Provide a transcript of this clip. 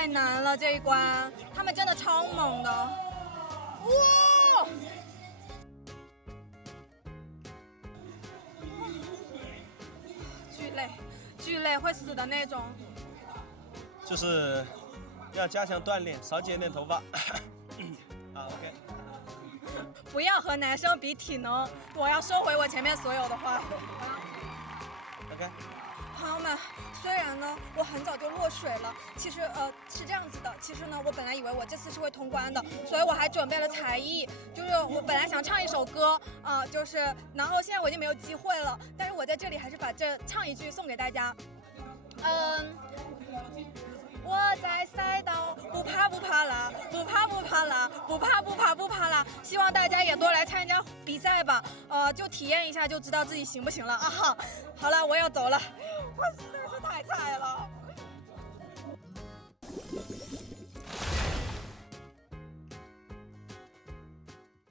太难了这一关，他们真的超猛的，哇！巨累，巨累，会死的那种。就是要加强锻炼，少剪点头发。好 ，OK。不要和男生比体能，我要收回我前面所有的话。OK。朋友们，虽然呢我很早就落水了，其实是这样子的，其实呢我本来以为我这次是会通关的，所以我还准备了才艺，就是我本来想唱一首歌然后现在我已经没有机会了，但是我在这里还是把这唱一句送给大家。我在赛道不怕不怕啦，不怕不怕啦，不怕不怕不怕啦！希望大家也多来参加比赛吧，就体验一下就知道自己行不行了啊！好了，我要走了，我实在是太菜了。